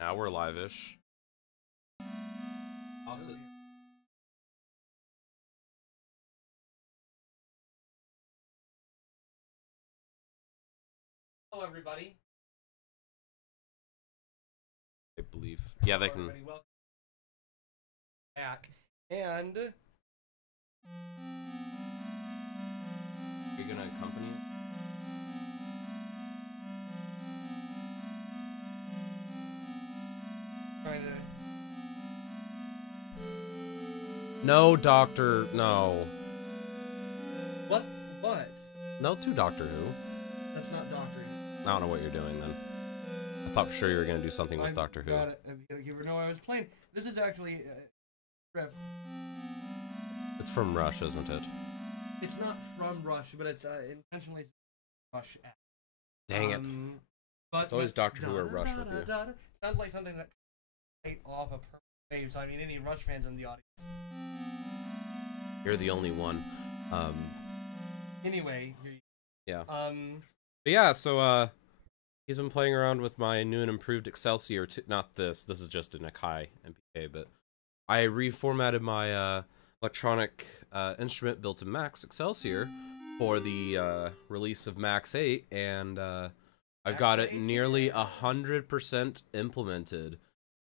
Now we're live-ish. Also, hello, everybody. I believe. Yeah, they can. Everybody, welcome back. And Are you gonna accompany it? trying to. No, Doctor. No. What? What? No to Doctor Who. That's not Doctor Who. I don't know what you're doing then. I thought for sure you were gonna do something with Doctor Who. Got it. You know, I was playing. This is actually. Ref. It's from Rush, isn't it? It's not from Rush, but it's intentionally Rush. Dang it. But It's always Doctor Who or Rush with you. Sounds like something that ate off a perfect wave. So I mean, any Rush fans in the audience. You're the only one. Anyway. Yeah. But yeah, so he's been playing around with my new and improved Excelsior. Not this. This is just an Akai MPK, but I reformatted my electronic instrument built in Max Excelsior for the release of Max 8, and I've got it nearly 100% implemented.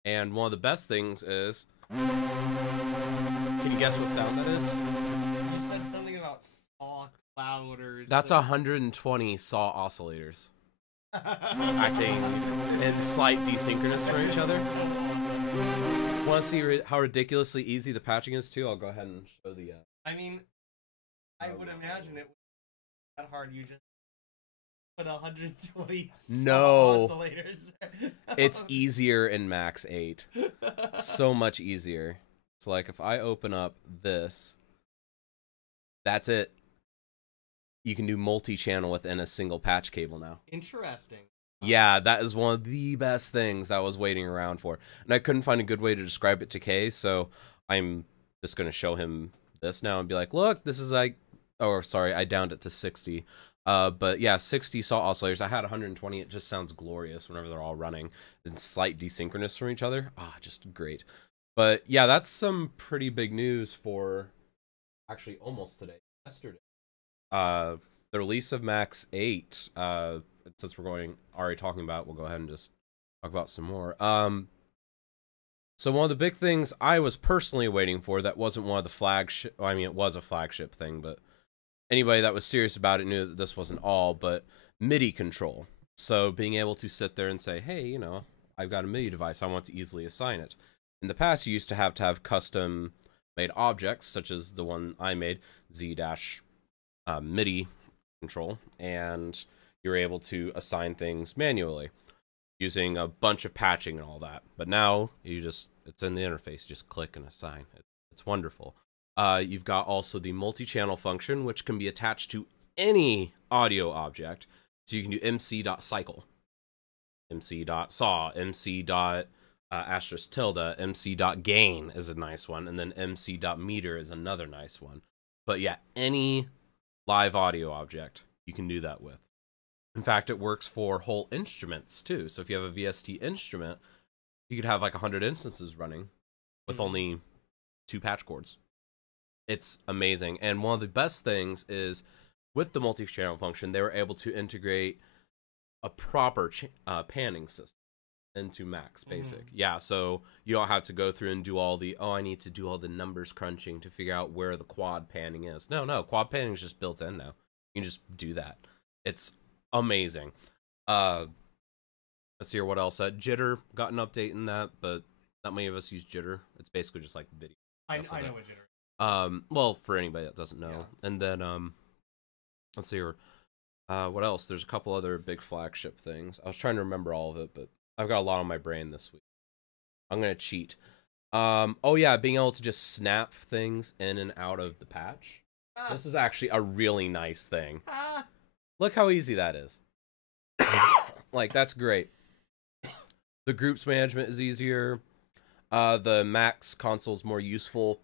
And one of the best things is, can you guess what sound that is? You said something about saw cloud or. That's 120 saw oscillators acting in slight desynchronous from each other. Want to see how ridiculously easy the patching is too? I'll go ahead and show the. I mean, I would imagine it was that hard. You just put 120 No. oscillators. It's easier in Max 8. So much easier. It's like if I open up this, that's it. You can do multi-channel within a single patch cable now. Interesting. Yeah, that is one of the best things I was waiting around for. And I couldn't find a good way to describe it to Kay, so I'm just going to show him this now and be like, look, this is like... Oh, sorry, I downed it to 60. But yeah, 60 saw oscillators. I had 120. It just sounds glorious whenever they're all running. And slight desynchronous from each other. Ah, just great. But yeah, that's some pretty big news for actually almost today. Yesterday. The release of Max 8, since we're already talking about, we'll go ahead and just talk about some more. So one of the big things I was personally waiting for that wasn't one of the flagship, well, I mean, it was a flagship thing, but anybody that was serious about it knew that this wasn't all, but MIDI control. So being able to sit there and say, hey, you know, I've got a MIDI device, I want to easily assign it. In the past, you used to have custom made objects, such as the one I made, Z-MIDI control, and you're able to assign things manually using a bunch of patching and all that. But now it's in the interface, just click and assign. It's wonderful. You've got also the multi-channel function, which can be attached to any audio object. So you can do mc.cycle, mc.saw, mc.asterisk tilde, mc.gain is a nice one, and then mc.meter is another nice one. But yeah, any live audio object you can do that with. In fact, it works for whole instruments too. So if you have a VST instrument, you could have like 100 instances running with only 2 patch cords. It's amazing. And one of the best things is with the multi-channel function, they were able to integrate a proper panning system into Max Basic. Yeah, so you don't have to go through and do all the, I need to do all the numbers crunching to figure out where the quad panning is. No, quad panning is just built in now. You can just do that. It's amazing. Let's see here, what else? Jitter got an update in that, but not many of us use Jitter. It's basically just like video. I know what Jitter is. Well, for anybody that doesn't know. Yeah. And then, let's see here. What else? There's a couple other big flagship things. I was trying to remember all of it, but I've got a lot on my brain this week. I'm going to cheat. Oh yeah, being able to just snap things in and out of the patch. This is actually a really nice thing. Look how easy that is. Like, that's great. The groups management is easier. The Max console is more useful.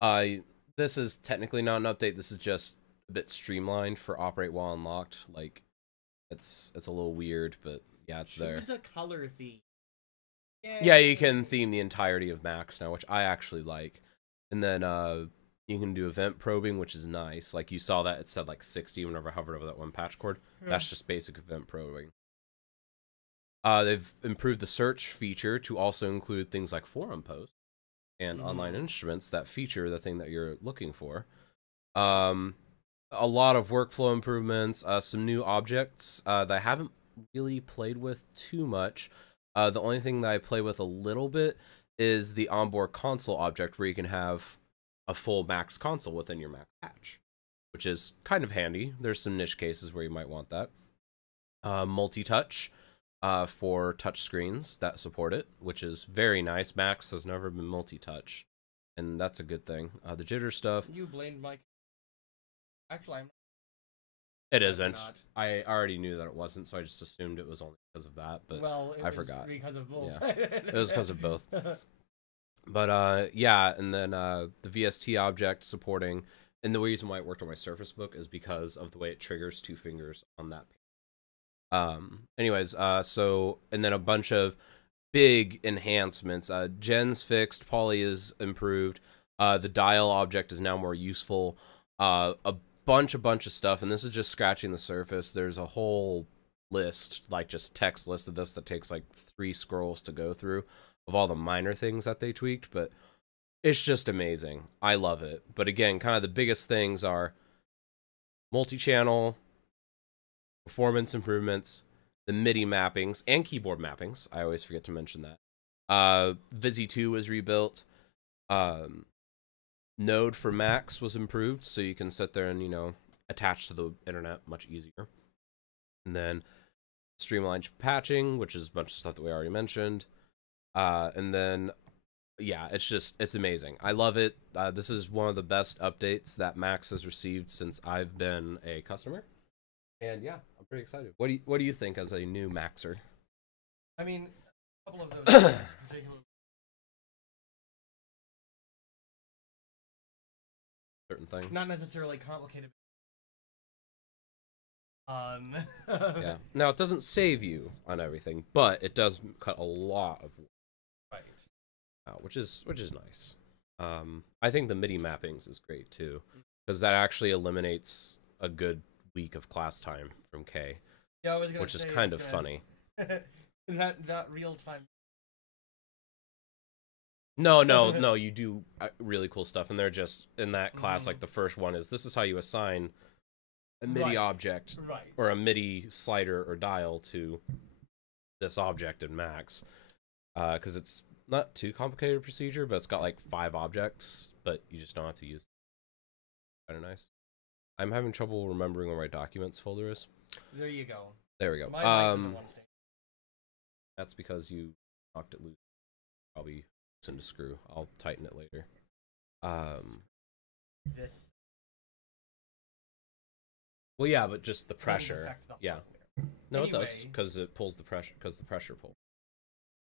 This is technically not an update. This is just a bit streamlined for operate while unlocked. Like, it's a little weird, but yeah, it's there. Choose a color theme. Yeah, you can theme the entirety of Max now, which I actually like. And then you can do event probing, which is nice. Like you saw that it said like 60 whenever I hovered over that one patch cord. That's just basic event probing. They've improved the search feature to also include things like forum posts and online instruments that feature the thing that you're looking for. A lot of workflow improvements, some new objects that I haven't really played with too much. The only thing that I play with a little bit is the onboard console object, where you can have a full Max console within your Mac patch, which is kind of handy. There's some niche cases where you might want that. Multi-touch for touch screens that support it, which is very nice. Max has never been multi-touch, and that's a good thing. The jitter stuff. You blamed Mike. Actually, It isn't. I already knew that it wasn't, so I just assumed it was only because of that, but I forgot. Because of both. Yeah. It was because of both. But yeah, and then the VST object supporting, and the reason why it worked on my Surface Book is because of the way it triggers 2 fingers on that page. Anyways, so, and then a bunch of big enhancements. Gen's fixed, poly is improved, the dial object is now more useful, a bunch of stuff, and this is just scratching the surface. There's a whole list, like just text list of this that takes like 3 scrolls to go through of all the minor things that they tweaked, but it's just amazing. I love it. But again, kind of the biggest things are multi-channel, performance improvements, the MIDI mappings, and keyboard mappings. I always forget to mention that. Visi 2 was rebuilt. Node for Macs was improved, so you can sit there and, you know, attach to the internet much easier. And then streamlined patching, which is a bunch of stuff that we already mentioned. And then, yeah, it's amazing. I love it. This is one of the best updates that Max has received since I've been a customer. And yeah, I'm pretty excited. What do you think as a new Maxer? I mean, a couple of those particular certain things. Not necessarily complicated. Yeah. Now it doesn't save you on everything, but it does cut a lot of work. Right. Which is nice. I think the MIDI mappings is great too, because that actually eliminates a good week of class time from K. Yeah, I was gonna which is say kind of funny. that real time. No, you do really cool stuff, and they're just in that class. Like the first one is, this is how you assign a MIDI object, or a MIDI slider or dial to this object in Max, because it's not too complicated a procedure, but it's got like 5 objects, but you just don't have to use them. Kind of nice. I'm having trouble remembering where my documents folder is. There you go. There we go. My mic doesn't want to stay. That's because you knocked it loose. Probably loosen to screw. I'll tighten it later. This. Well, yeah, but just the pressure. Yeah. No, Anyway, it does, because it pulls the pressure. Because the pressure pulls.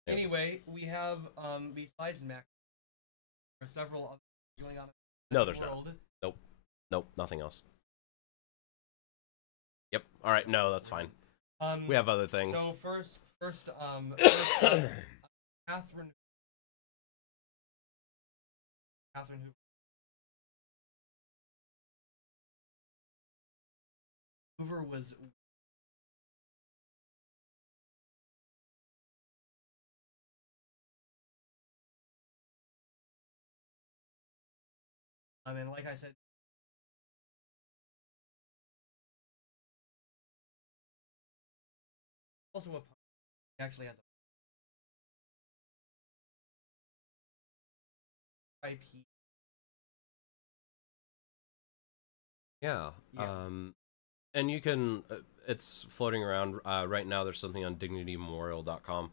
Anyway, we have besides Mac, there are several other going on. No, there's not. Nope, nothing else. Yep. All right. No, that's fine. We have other things. So first, Katherine Hoover was. I mean, like I said, also he actually has a IP. Yeah. And you can. It's floating around right now. There's something on DignityMemorial.com.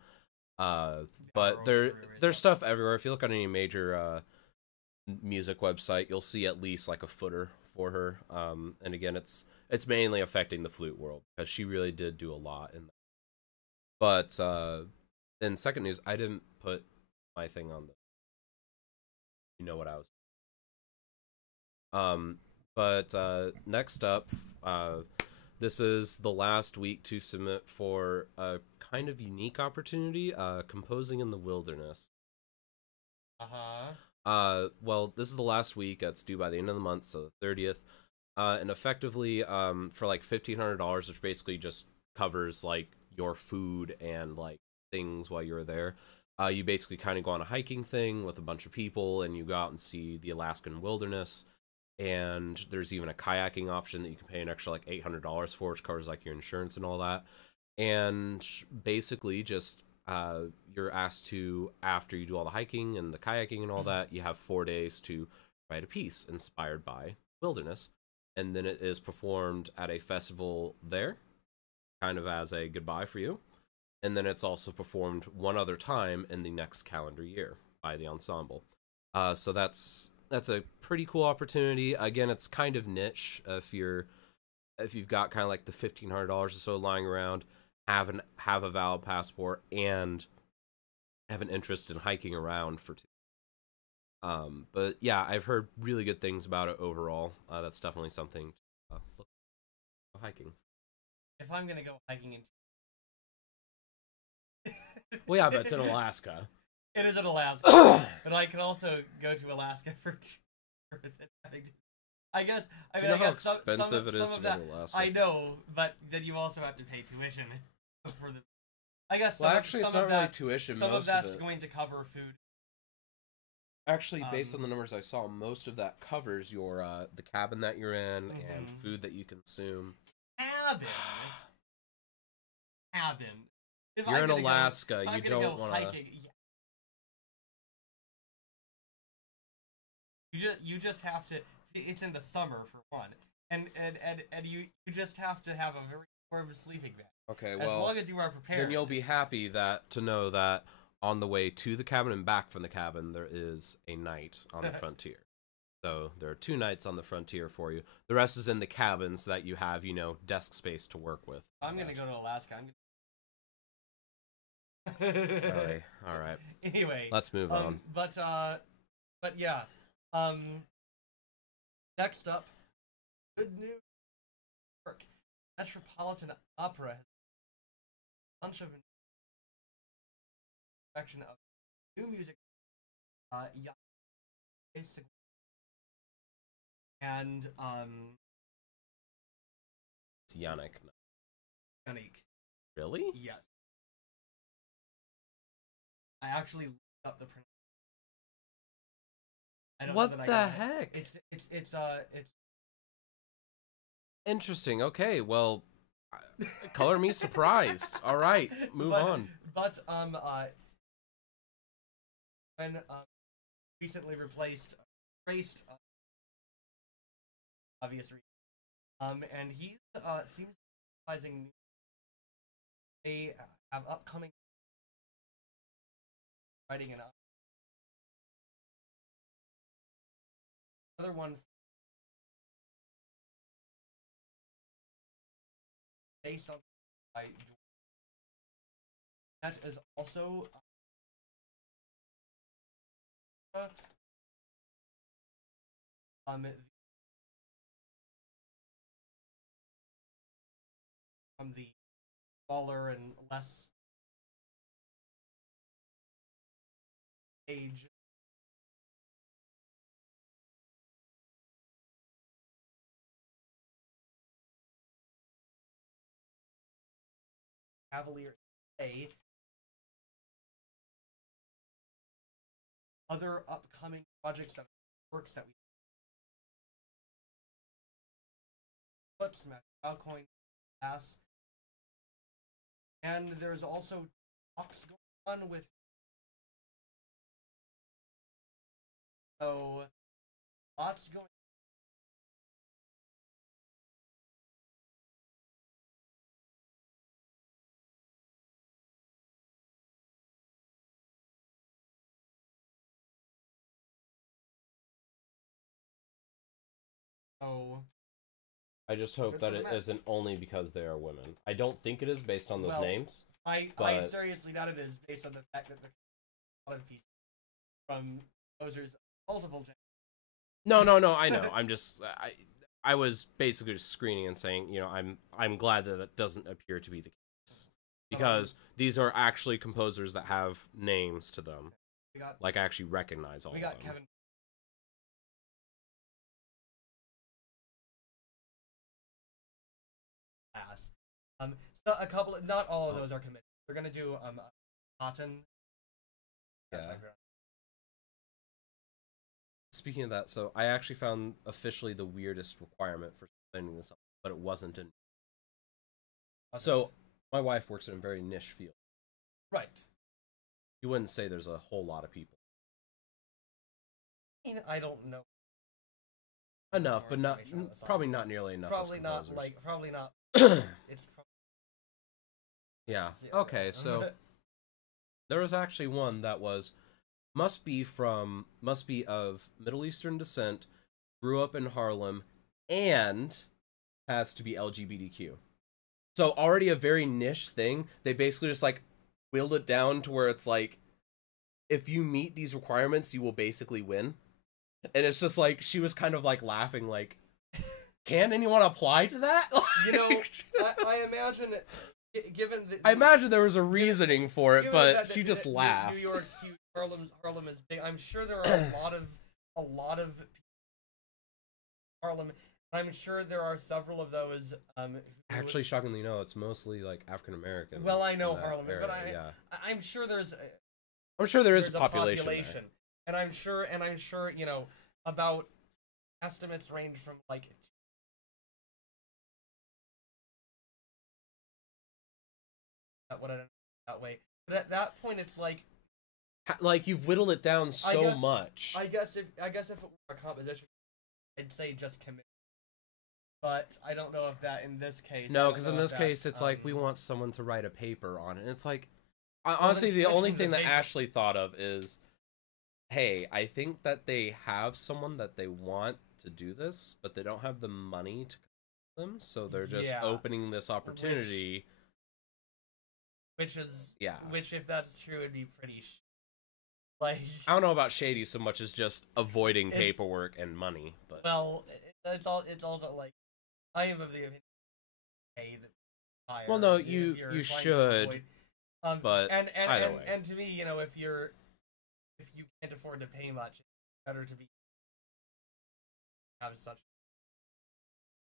But there's stuff everywhere. If you look on any major music website, you'll see at least like a footer for her. And again, it's mainly affecting the flute world, because she really did do a lot in that. But in second news, I didn't put my thing on the. You know what I was. But next up, This is the last week to submit for a kind of unique opportunity, composing in the wilderness. Well, this is the last week. It's due by the end of the month, so the 30th. And effectively, for like $1,500, which basically just covers like your food and like things while you're there. You basically kind of go on a hiking thing with a bunch of people, and you go out and see the Alaskan wilderness. And there's even a kayaking option that you can pay an extra like $800 for, which covers like your insurance and all that. And basically, just you're asked to, after you do all the hiking and the kayaking and all that, you have 4 days to write a piece inspired by wilderness, and then it is performed at a festival there, kind of as a goodbye for you. And then it's also performed one other time in the next calendar year by the ensemble. So that's a pretty cool opportunity. Again, it's kind of niche. If you've got kind of like the $1,500 or so lying around, have a valid passport, and have an interest in hiking around for two. But yeah, I've heard really good things about it overall. That's definitely something to look for hiking. If I'm gonna go hiking in Well, yeah, but it's in Alaska. It is in Alaska, but I can also go to Alaska for I guess. I mean, you know I guess how expensive it is to go to Alaska? I know, but then you also have to pay tuition for the. I guess. Well, actually, it's not really tuition. Some most of that's of it. going to cover food. Actually, based on the numbers I saw, most of that covers your the cabin that you're in and food that you consume. Cabin. If you're in Alaska, you don't want to. You just have to. It's in the summer for one, and you just have to have a very warm sleeping bag. Okay, well, as long as you are prepared, then you'll be happy to know that on the way to the cabin and back from the cabin, there is a night on the frontier. So there are 2 nights on the frontier for you. The rest is in the cabin, so that you have, desk space to work with. I'm gonna go to Alaska. Really? All right. Anyway, let's move on. But yeah. Next up, good news. Metropolitan Opera has a bunch of inspection of new music. Yannick Nezet-Seguin and it's Yannick. Yannick. Really? Yes. I actually looked up the pronunciation. What the heck? It's interesting. Okay, well, color me surprised. All right, move on. But when recently replaced obvious reasons. And he seems realizing they have upcoming writing an another one based on by Georg. That is also the smaller and less age Cavalier A. Other upcoming projects that works that we Alcoin Haas. And there's also talks going on with lots going I just hope that it isn't only because they are women. I don't think it is based on those names. I seriously doubt it is based on the fact that the piece from composers multiple genres. No, I know. I'm just I was basically just screening and saying, you know, I'm glad that that doesn't appear to be the case, because these are actually composers that have names to them. Like, I actually recognize all of them. Kevin. Haas. So a couple, not all of those are committed. We're gonna do Cotton. Yeah. Speaking of that, so I actually found officially the weirdest requirement for sending this up, but it wasn't in. So my wife works in a very niche field. Right. You wouldn't say there's a whole lot of people. I don't know. Enough, but not probably not nearly enough. Probably not probably not. It's yeah. Okay, so there was actually one that must be of Middle Eastern descent, grew up in Harlem, and has to be LGBTQ. So already a very niche thing. They basically just like wheeled it down to where it's like, if you meet these requirements, you will basically win. And it's just like, she was kind of like laughing, like, can anyone apply to that? You know, I imagine, given I imagine there was a reasoning for it, but she just laughed. New York's huge, Harlem is big. I'm sure there are a lot of Harlem. I'm sure there are several of those. Actually, shockingly, no. It's mostly like African American. Well, I know Harlem, but I'm sure there's. I'm sure there is a population. And I'm sure, you know, about estimates range from like. That way, but at that point, it's like you've whittled it down so much. I guess if it were a composition, I'd say just commit. But I don't know if that in this case. No, because in this case, it's like we want someone to write a paper on it. And it's like, honestly, the only thing that Ashley thought of is, hey, I think that they have someone that they want to do this, but they don't have the money to them, so they're just opening this opportunity. Which if that's true, would be pretty. Like, I don't know about shady so much as just avoiding paperwork and money, but it's also like, I am of the opinion. Well, no, you should. But either way. And to me, you know, if you can't afford to pay much, it's better to have such.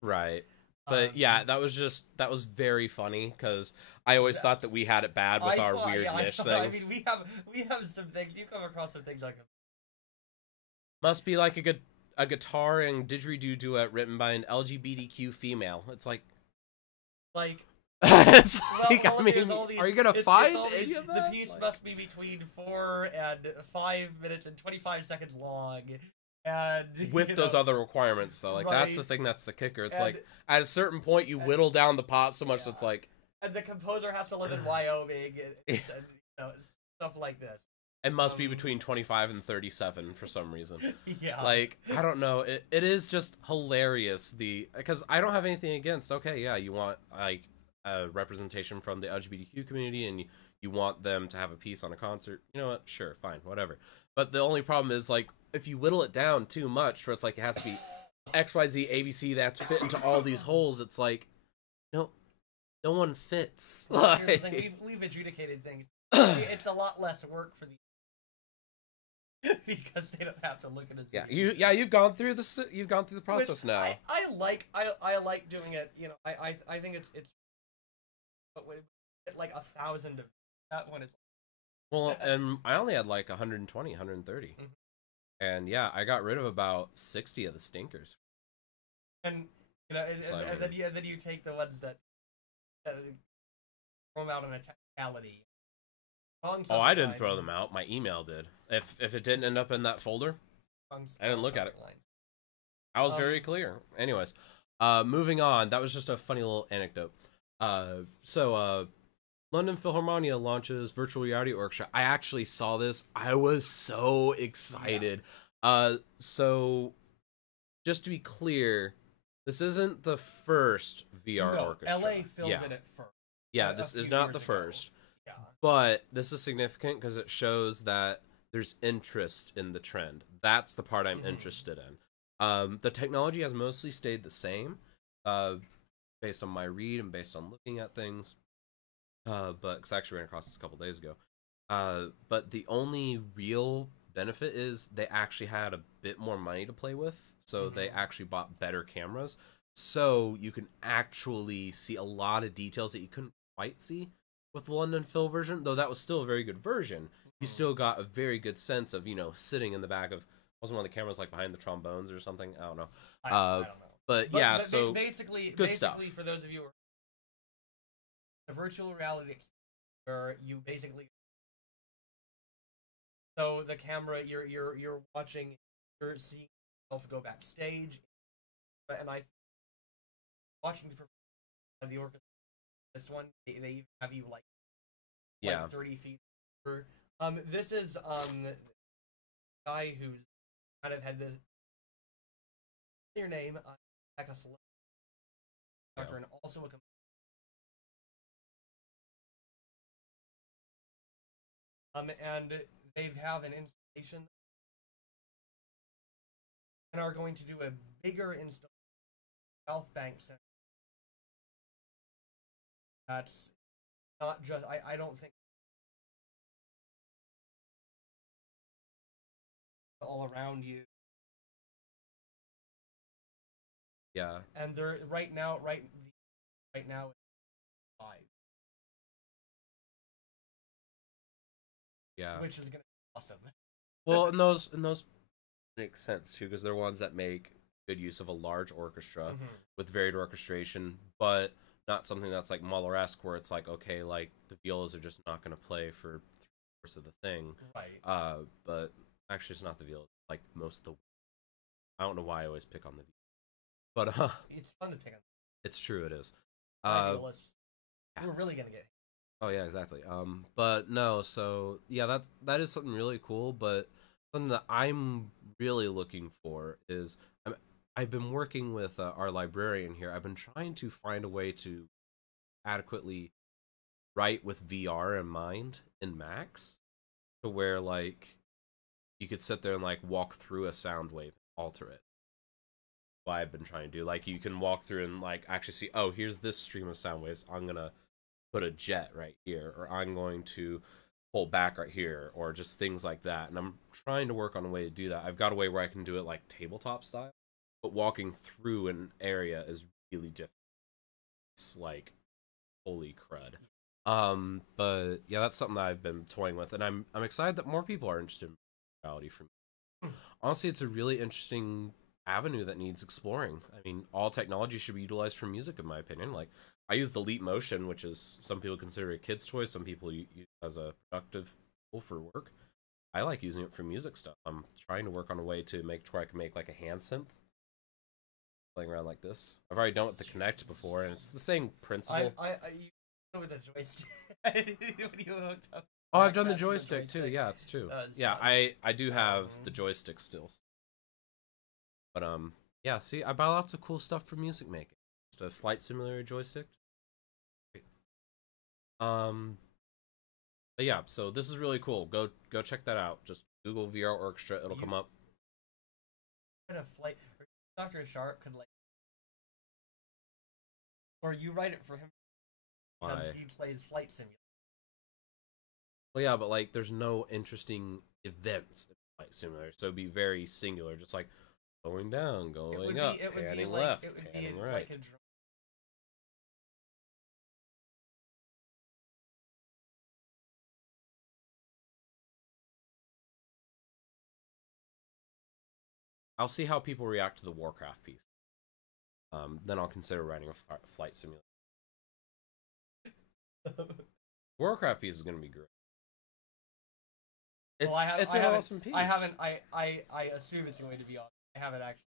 Right. But yeah, that was very funny, because I always thought that we had it bad with our weird niche things. I mean, we have some things. You come across some things like. Must be like a guitar and didgeridoo duet written by an LGBTQ female. It's like. It's like, I mean, are you gonna find any of that? The piece must be between 4 and 5 minutes and 25 seconds long. And, with those other requirements, though, like, that's the thing that's the kicker. It's like, at a certain point, you whittle down the pot so much that's like... And the composer has to live in Wyoming, and you know, stuff like this. It must be between 25 and 37 for some reason. Yeah. Like, I don't know. It is just hilarious, because I don't have anything against, okay, yeah, you want, like, a representation from the LGBTQ community, and you want them to have a piece on a concert. You know what? Sure, fine, whatever. But the only problem is, like, if you whittle it down too much, where it's like it has to be X, Y, Z, A, B, C, that's fit into all these holes, it's like, no one fits. Like, we've adjudicated things. It's a lot less work for the because they don't have to look at us. You've gone through the process now. I like doing it. You know, I think it's like 1,000 of that one. It's well, and I only had like 120, 130. Mm-hmm. And yeah, I got rid of about 60 of the stinkers. And you know, and then you take the ones that throw them out on a technicality. Oh, I didn't throw them out. My email did. If it didn't end up in that folder, I didn't look at it. I was very clear. Anyways, moving on. That was just a funny little anecdote. So London Philharmonia launches virtual reality orchestra. I actually saw this. I was so excited. Yeah. So just to be clear, this isn't the first VR orchestra. LA filmed it first. Yeah, this is not the first. Yeah. But this is significant because it shows that there's interest in the trend. That's the part I'm interested in. The technology has mostly stayed the same, based on my read and based on looking at things. But because I actually ran across this a couple days ago. But the only real benefit is they actually had a bit more money to play with, so they actually bought better cameras, so you can actually see a lot of details that you couldn't quite see with the London Phil version. Though that was still a very good version, you still got a very good sense of, you know, sitting in the back of, wasn't one of the cameras like behind the trombones or something? I don't know. I don't know. But yeah, so basically, good stuff. For those of you who are the virtual reality experience, where you basically, so the camera, you're watching, you're seeing yourself go backstage, and I watching the orchestra. This one, they have you like 30 feet. This is the guy who's kind of had this. Your name, doctor, and also a. And they have an installation and are going to do a bigger installation South Bank Center. That's not just, I don't think all around you. Yeah. And they're right now it's 5. Yeah. Which is gonna be awesome. Well, and those make sense too, because they're ones that make good use of a large orchestra with varied orchestration, but not something that's like Mahler-esque, where it's like, okay, like the violas are just not going to play for the of the thing. Right. But actually, it's not the viola. Like most of the, I don't know why I always pick on the viola, but it's fun to pick on. It's true, it is. We're really gonna get. Oh yeah, exactly. But no, so yeah, that is something really cool. But something that I'm really looking for is I've been working with our librarian here. I've been trying to find a way to adequately write with VR in mind in Max, to where like you could sit there and like walk through a sound wave, alter it. What I've been trying to do, like you can walk through and like actually see, oh, here's this stream of sound waves. I'm gonna put a jet right here, or I'm going to pull back right here, or just things like that. And I'm trying to work on a way to do that. I've got a way where I can do it like tabletop style, but walking through an area is really difficult. It's like, holy crud. But yeah, that's something that I've been toying with, and I'm excited that more people are interested in reality for me. Honestly, it's a really interesting avenue that needs exploring. I mean, all technology should be utilized for music, in my opinion. Like, I use the Leap Motion, which is, some people consider a kid's toy, some people use it as a productive tool for work. I like using it for music stuff. I'm trying to work on a way to make where I can make like a hand synth playing around like this. I've already done it with the Kinect before, and it's the same principle. You know, with the joystick. When you hooked up. Oh, I've done the joystick too. Yeah, it's true. Yeah, I do have the joystick still. But yeah. See, I buy lots of cool stuff for music making. Just a flight simulator joystick. Great. But yeah. So this is really cool. Go check that out. Just Google VR Orchestra. It'll come up. Flight. Dr. Sharp could like, or you write it for him. Because he plays flight simulator. Well, yeah, but like, there's no interesting events in flight simulator, so it'd be very singular, just like going down, going up, panning left, panning right. I'll see how people react to the Warcraft piece. Then I'll consider writing a flight simulator. Warcraft piece is gonna be great. It's an awesome piece. I assume it's going to be awesome. I haven't actually.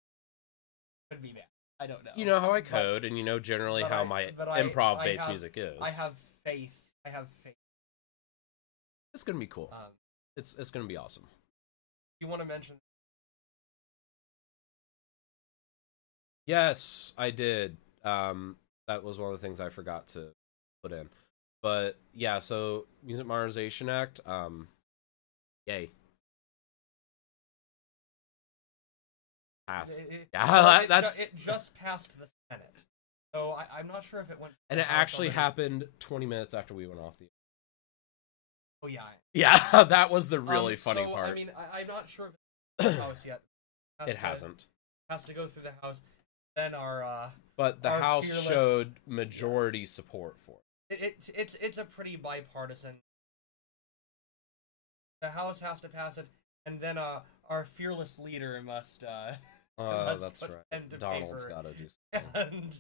Could be bad. I don't know. You know how I code, and you know generally how my improv-based music is. I have faith. It's gonna be cool. It's gonna be awesome. You want to mention? Yes, I did. That was one of the things I forgot to put in. But yeah, so Music Modernization Act. Yay. Pass. It just passed the Senate, so I'm not sure if it went. And it actually happened 20 minutes after we went off the. Oh yeah. Yeah, that was the really funny part. I mean, I'm not sure if it's in the House yet. It hasn't. Has to go through the House. Then But the House showed majority support for it. It's a pretty bipartisan. The House has to pass it, and then our fearless leader must. That's right. Donald's got to do something. And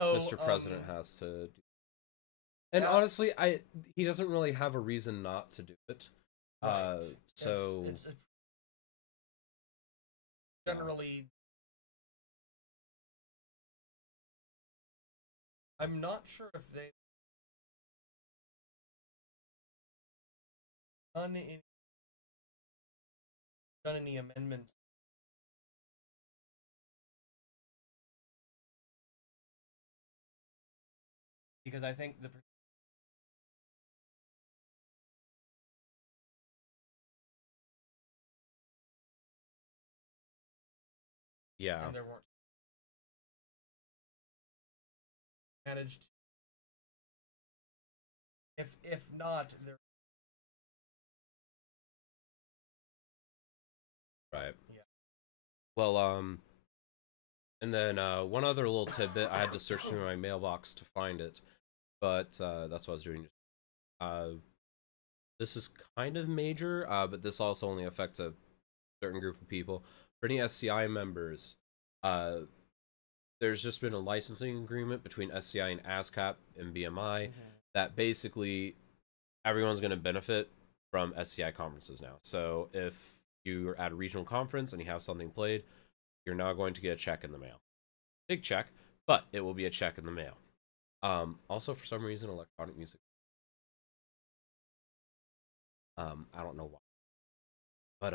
so, Mr. President has to do. And honestly, he doesn't really have a reason not to do it. Right. So it's generally, I'm not sure if they've done any amendments. Because I think and there weren't managed. If not, there. Right. Yeah. Well, and then one other little tidbit. I had to search through my mailbox to find it, but that's what I was doing. This is kind of major, but this also only affects a certain group of people. For any SCI members, there's just been a licensing agreement between SCI and ASCAP and BMI that basically everyone's going to benefit from SCI conferences now. So if you're at a regional conference and you have something played, you're now going to get a check in the mail. Big check, but it will be a check in the mail. Also, for some reason, electronic music. I don't know why. But,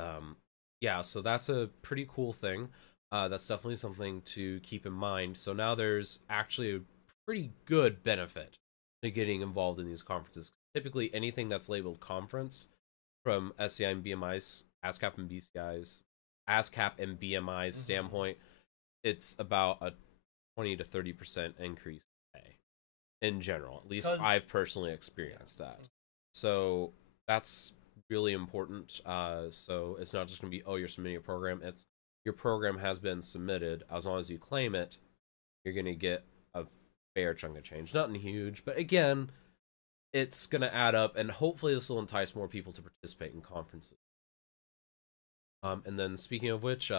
yeah, so that's a pretty cool thing. That's definitely something to keep in mind. So now there's actually a pretty good benefit to getting involved in these conferences. Typically, anything that's labeled conference from SCI and BMI's, ASCAP and BMI's standpoint, it's about a 20 to 30% increase in pay in general. At least I've personally experienced that. So that's really important. So it's not just going to be, oh, you're submitting a program. It's your program has been submitted. As long as you claim it, you're going to get a fair chunk of change. Nothing huge, but again, it's going to add up, and hopefully this will entice more people to participate in conferences. And then speaking of which,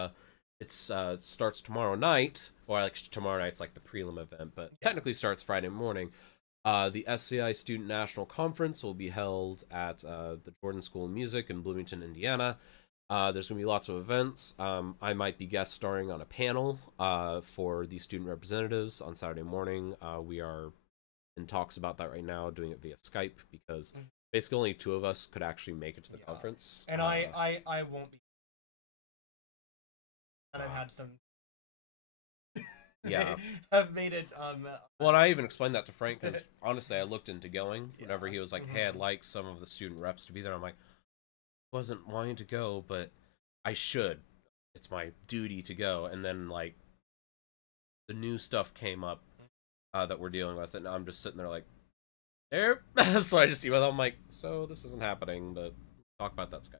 it starts tomorrow night. Well, actually, tomorrow night's like the prelim event, but technically starts Friday morning. The SCI Student National Conference will be held at the Jordan School of Music in Bloomington, Indiana. There's going to be lots of events. I might be guest starring on a panel for the student representatives on Saturday morning. We are in talks about that right now, doing it via Skype, because basically only two of us could actually make it to the conference. And I won't be. And I've had some. Have made it. Well, and I even explained that to Frank, because honestly, I looked into going whenever he was like, "Hey, I'd like some of the student reps to be there." I'm like, wasn't wanting to go, but I should. It's my duty to go. And then like the new stuff came up that we're dealing with, and I'm just sitting there like, there. So I just emailed them, I'm like, so this isn't happening, but talk about that Skype.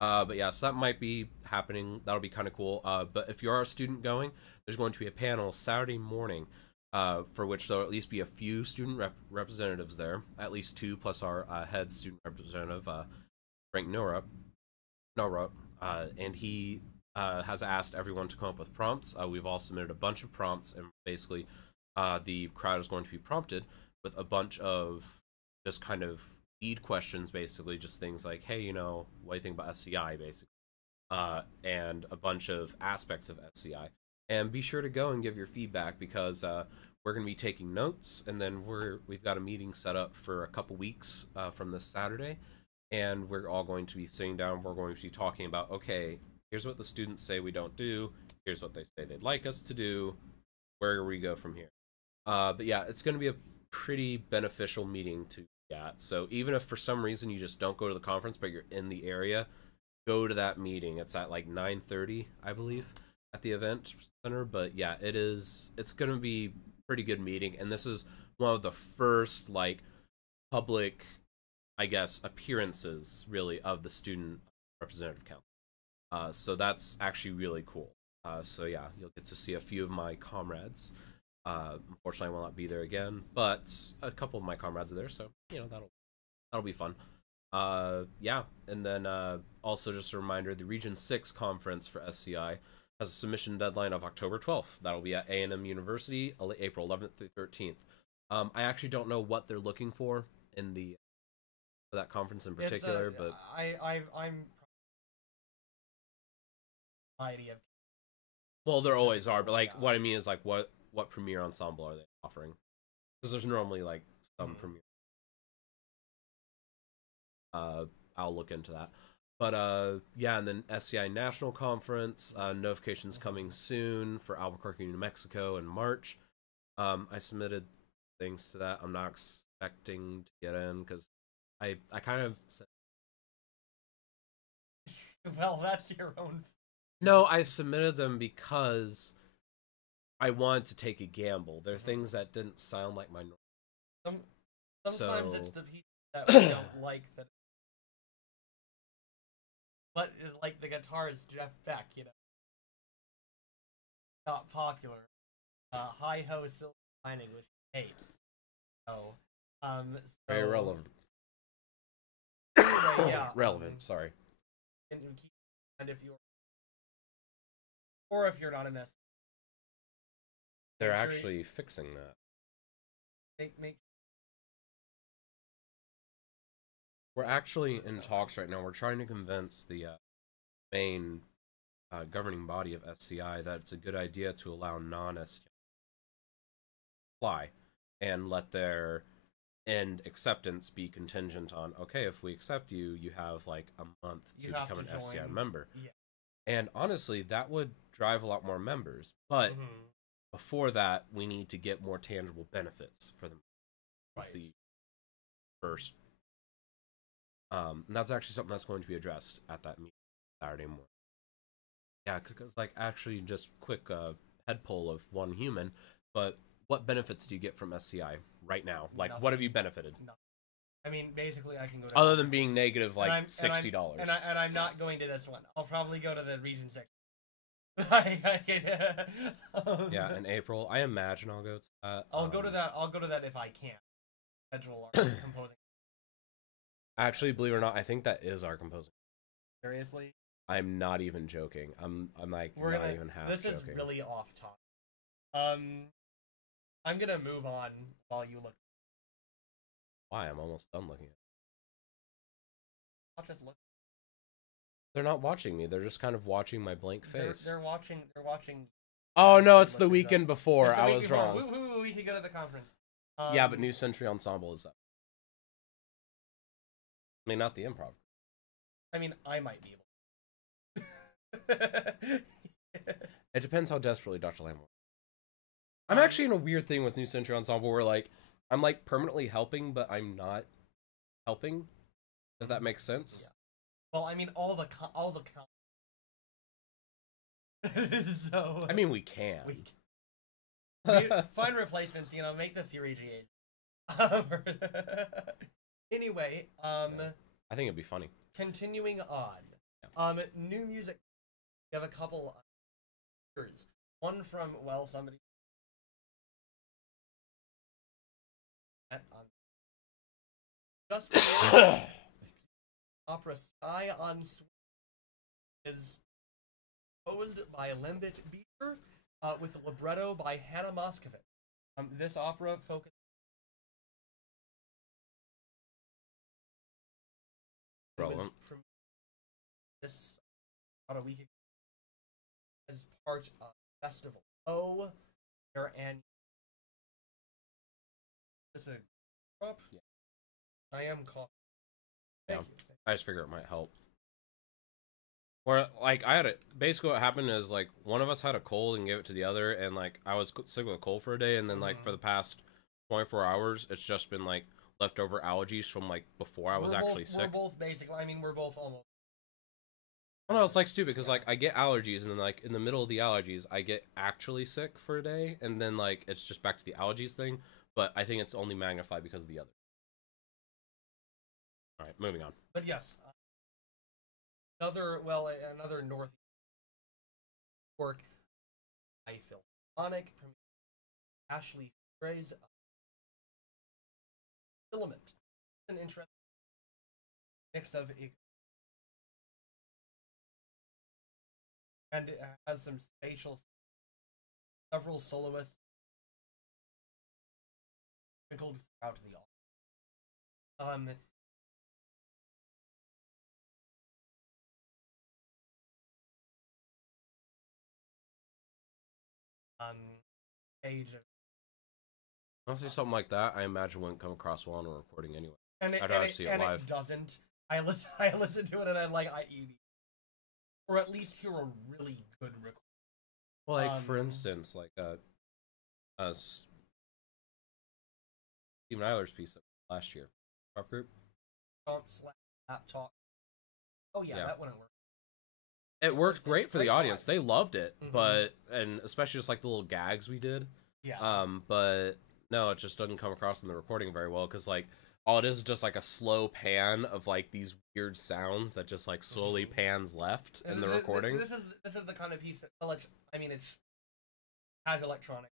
But yeah, so that might be happening. That'll be kind of cool. But if you are a student going, there's going to be a panel Saturday morning, for which there'll at least be a few student representatives there, at least two, plus our head student representative, Frank Nora, and he has asked everyone to come up with prompts. We've all submitted a bunch of prompts, and basically the crowd is going to be prompted with a bunch of just kind of lead questions, basically just things like, hey, you know, what do you think about SCI, basically, and a bunch of aspects of SCI. And be sure to go and give your feedback, because we're going to be taking notes, and then we've got a meeting set up for a couple weeks from this Saturday, and we're all going to be sitting down. We're going to be talking about, okay, here's what the students say we don't do, here's what they say they'd like us to do, where do we go from here? But yeah, it's going to be a pretty beneficial meeting to be at. So even if for some reason you just don't go to the conference, but you're in the area, go to that meeting. It's at like 9:30, I believe. at the event center, but yeah, it's gonna be pretty good meeting, and this is one of the first like public, I guess, appearances really of the student representative council. So that's actually really cool. So yeah, you'll get to see a few of my comrades. Unfortunately, I will not be there again, but a couple of my comrades are there, so you know that'll be fun. Yeah, and then also just a reminder: the Region 6 conference for SCI has a submission deadline of October 12th. That'll be at A&M University, April 11th through 13th. I actually don't know what they're looking for in the for that conference in particular, but I'm variety of. Well, there always are, but like what I mean is like what premiere ensemble are they offering? Because there's normally like some premiere. I'll look into that. But yeah, and then SCI National Conference notifications coming soon for Albuquerque, New Mexico in March. I submitted things to that. I'm not expecting to get in because I kind of said, well, that's your own. No, I submitted them because I wanted to take a gamble. They're things that didn't sound like my normal. Sometimes it's the people that we don't like that. But like the guitarist Jeff Beck, you know, not popular. Hi ho, Silver Lining, which he hates. So, very relevant. Anyway, yeah, relevant. Sorry. And if you're, or if you're not in S, they're actually fixing that. Make. We're actually in talks right now. We're trying to convince the main governing body of SCI that it's a good idea to allow non-SCI apply and let their end acceptance be contingent on, okay, if we accept you, you have like a month to become an SCI member. Yeah. And honestly, that would drive a lot more members. But before that, we need to get more tangible benefits for them. That's the first. And that's actually something that's going to be addressed at that meeting Saturday morning. Yeah, because like actually just quick head poll of one human, but what benefits do you get from SCI right now? Like, Nothing. What have you benefited? Nothing. I mean, basically, I can go to other than being negative like $60. And I'm not going to this one. I'll probably go to the Region 6. Yeah, in April. I imagine I'll go to that. I'll go to that if I can. Schedule our composing. Actually, believe it or not, I think that is our composing. Seriously? I'm not even joking. I'm like not even half joking. This is really off topic. I'm gonna move on while you look. Why? I'm almost done looking at it. I'll just look. They're not watching me. They're just kind of watching my blank face. They're watching. Oh no, it's the weekend before. I was wrong. Woo, we can go to the conference. Yeah, but New Century Ensemble is that. I mean, not the improv. I mean, I might be able. It depends how desperately Dr. Lamb wants. I'm actually in a weird thing with New Century Ensemble where like I'm like permanently helping, but I'm not helping. If that makes sense. Yeah. Well, I mean, all the so. I mean, we can. Find replacements. You know, make the Fure GA. Anyway, I think it'd be funny. Continuing on, new music. We have a couple. One from somebody. Just opera Sky on Swing is composed by Lembit Beecher, with a libretto by Hannah Moskovitz. This opera focuses. Relevant. This about a week ago as part of Festival O, and this is a drop. Yeah. I am coughing. Thank you. I just figured it might help. Where like I had it. Basically, what happened is like one of us had a cold and gave it to the other, and like I was sick with a cold for a day, and then like for the past 24 hours, it's just been like leftover allergies from like before I was actually sick. We're both basically. I mean, we're both almost. I don't know, it's like stupid because like I get allergies and then like in the middle of the allergies I get actually sick for a day and then like it's just back to the allergies thing, but I think it's only magnified because of the other. All right, moving on. But yes, another North work by Philharmonic from Ashley Fure's Filament. An interesting mix of and it has some spatial, several soloists sprinkled throughout the album. Age of Honestly, something like that I imagine wouldn't come across well on a recording anyway. and it, I'd and rather it, see it and live. it doesn't. I listen to it and I'm like, or at least hear a really good recording. Well, like for instance, like Steven Eiler's piece last year, Rough Group. Laptop. Oh yeah, that wouldn't work. It worked great for the audience. Live. They loved it, but and especially just like the little gags we did. Yeah. But no, it just doesn't come across in the recording very well because like all it is just like a slow pan of like these weird sounds that just like slowly pans left in the recording. This is the kind of piece that it's has electronic.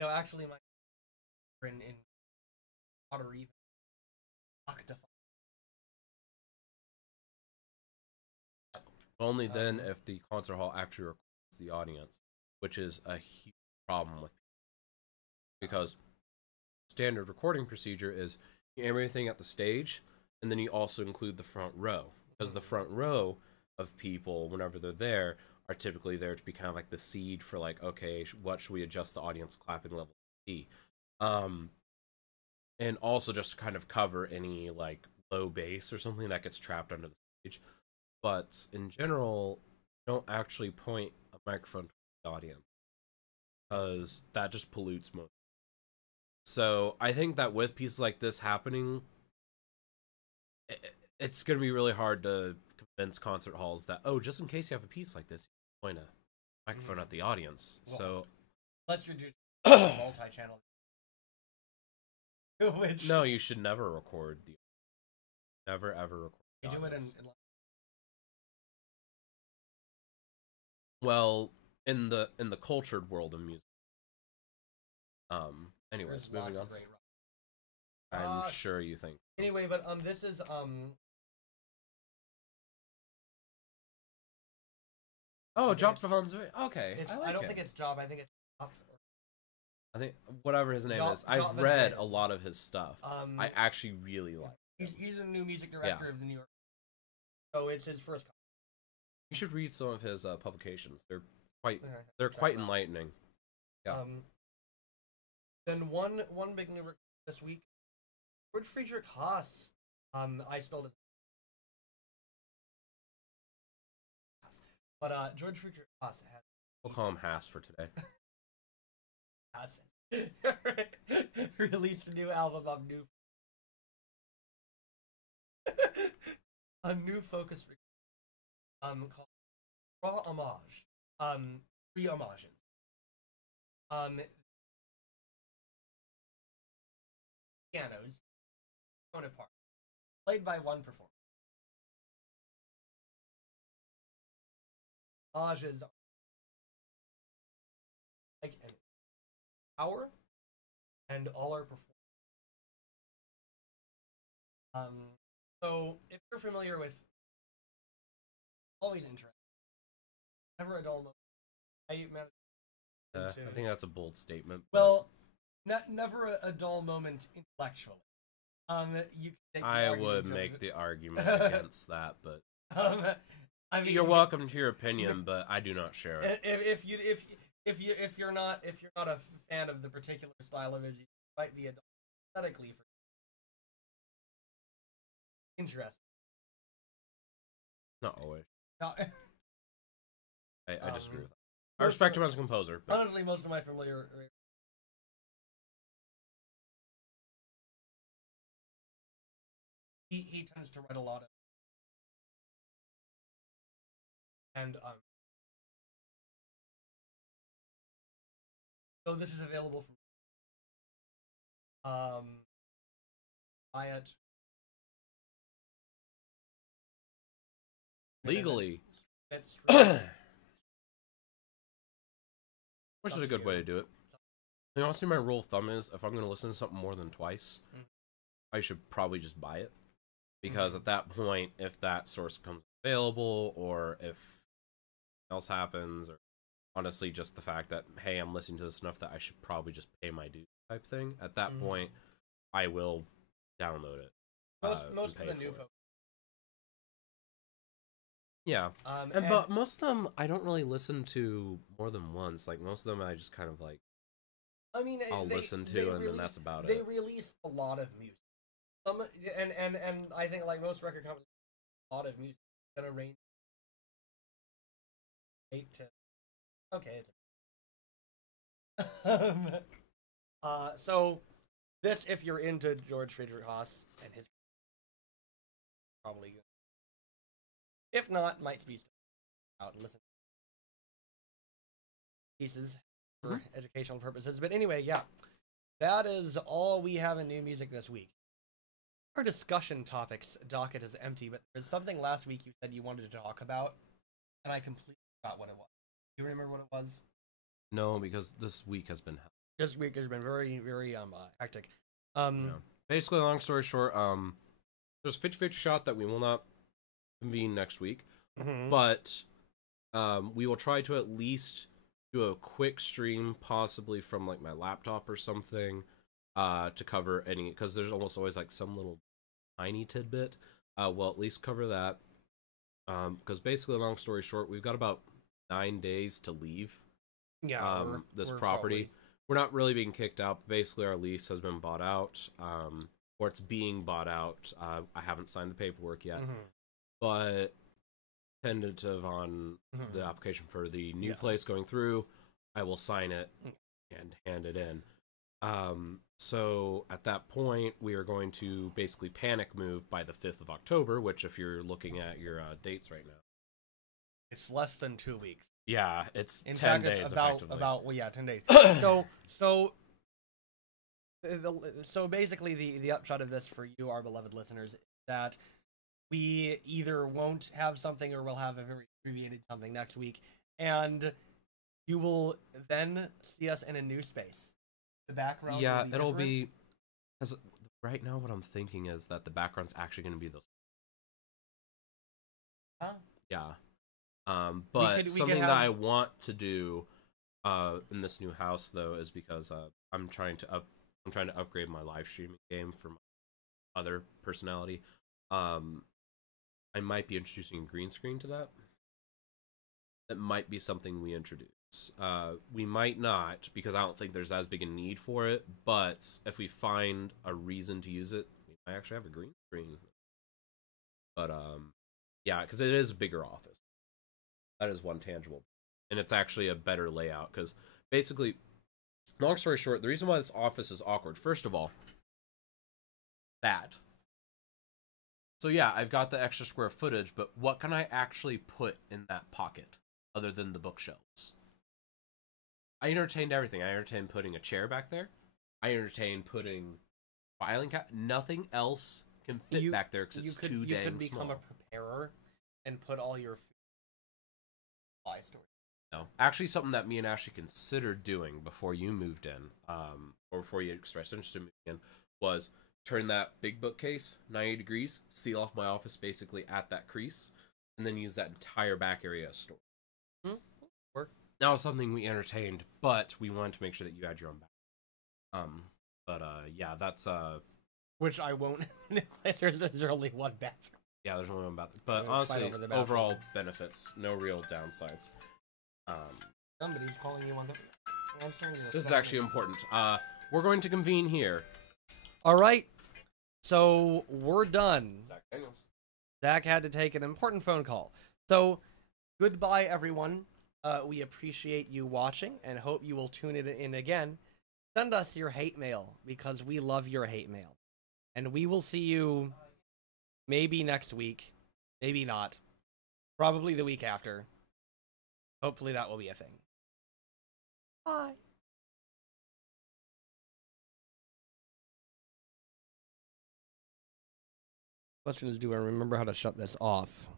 No, actually, my in Otter even octafine. Only then if the concert hall actually records the audience, which is a huge problem with people. Because standard recording procedure is you aim everything at the stage, and then you also include the front row. Because the front row of people, whenever they're there, are typically there to be kind of like the seed for like, okay, what should we adjust the audience clapping level to be? And also just to kind of cover any like low bass or something that gets trapped under the stage. But in general, don't actually point a microphone to the audience because that just pollutes most. So I think that with pieces like this happening, it's going to be really hard to convince concert halls that, oh, just in case you have a piece like this, you point a microphone at the audience. Well, so unless you're doing multi-channel. Which... No, you should never record never ever record. You do it in well, in the cultured world of music. Anyways, moving on. I'm sure you think. Anyway, but this is Oh, Job for Fun's. Okay, I don't think it's Job. I think it's. I think whatever his name is. I've read a lot of his stuff. I actually really like. He's a new music director of the New York. So it's his first. You should read some of his publications. They're quite enlightening. Yeah. Then one big new this week, Georg Friedrich Haas. I spelled it. But Georg Friedrich Haas has. We'll call him Haas for today. Haas released a new album of a new focus called Trois Hommages. 3 Hommages. Pianos thrown apart, played by one performer. Hommages like an hour, and all are performed. So if you're familiar with, always interesting, never a dull moment. I think that's a bold statement. Well, never a dull moment intellectually. I would make the argument against that, but I mean, you're welcome to your opinion, but I do not share it. If you're not a fan of the particular style of it, you might be aesthetically interesting. Not always. No. I disagree with that. I respect him as a composer. But... honestly, most of my familiar. he tends to write a lot of, and so this is available from buy it Legally. It's Which is up a to good way you. to do it. And honestly, my rule of thumb is if I'm going to listen to something more than twice, I should probably just buy it. Because at that point, if that source becomes available, or if else happens, or honestly just the fact that, hey, I'm listening to this enough that I should probably just pay my dues type thing, at that point, I will download it. Most of the new folks. Yeah. And But most of them, I don't really listen to more than once. Like, most of them, I just kind of like, I mean, I'll listen to, and then that's about it. They release a lot of music. Some and I think like most record companies, a lot of music is gonna range 8 to okay. So this, if you're into George Friedrich Haas and his, probably good. If not, might be out and listen to pieces for educational purposes. But anyway, yeah, that is all we have in new music this week. Our discussion topics docket is empty, but there's something last week you said you wanted to talk about, and I completely forgot what it was. Do you remember what it was? No, because this week has been hell. This week has been very, very hectic. Yeah. Basically, long story short, there's a 50-50 shot that we will not convene next week, but we will try to at least do a quick stream, possibly from like my laptop or something, to cover any, because there's almost always like some little tiny tidbit. We'll at least cover that, because basically, long story short, we've got about 9 days to leave. Yeah, this we're property. probably... We're not really being kicked out. Basically, our lease has been bought out, or it's being bought out. I haven't signed the paperwork yet, but tentative on the application for the new place going through. I will sign it and hand it in. So at that point, we are going to basically panic move by the 5th of October, which if you're looking at your dates right now, it's less than 2 weeks. Yeah, it's in 10 fact, days it's effectively. well, yeah, 10 days. So basically, the upshot of this for you, our beloved listeners, is that we either won't have something or we'll have a very abbreviated something next week, and you will then see us in a new space. The background, yeah, will be it'll different. be. Because right now, what I'm thinking is that the background's actually going to be those. Huh? Yeah. But we something could that have... I want to do in this new house though is because I'm trying to upgrade my live streaming game for my other personality. I might be introducing a green screen to that. That might be something we introduce. We might not, because I don't think there's as big a need for it, but if we find a reason to use it, we might actually have a green screen. But yeah, because it is a bigger office. That is one tangible. And it's actually a better layout, because basically, long story short, the reason why this office is awkward, first of all, bad. So yeah, I've got the extra square footage, but what can I actually put in that pocket other than the bookshelves? I entertained everything. I entertained putting a chair back there. I entertained putting filing cabinet. Nothing else can fit back there because it's too dang small. You could become a preparer and put all your supply storage. No, actually, something that me and Ashley considered doing before you moved in, or before you expressed interest in moving in, was turn that big bookcase 90 degrees, seal off my office basically at that crease, and then use that entire back area as storage. Work. That was something we entertained, but we wanted to make sure that you had your own back. Yeah, that's which I won't. There's only one bathroom. Yeah, there's only one bathroom. But honestly, overall benefits, no real downsides. Somebody's calling you on the... This is actually important. We're going to convene here. All right. So we're done. Zach Daniels. Zach had to take an important phone call. So goodbye, everyone. We appreciate you watching and hope you will tune in again. Send us your hate mail because we love your hate mail. And we will see you Maybe next week. Maybe not. Probably the week after. Hopefully that will be a thing. Bye. Question is, do I remember how to shut this off?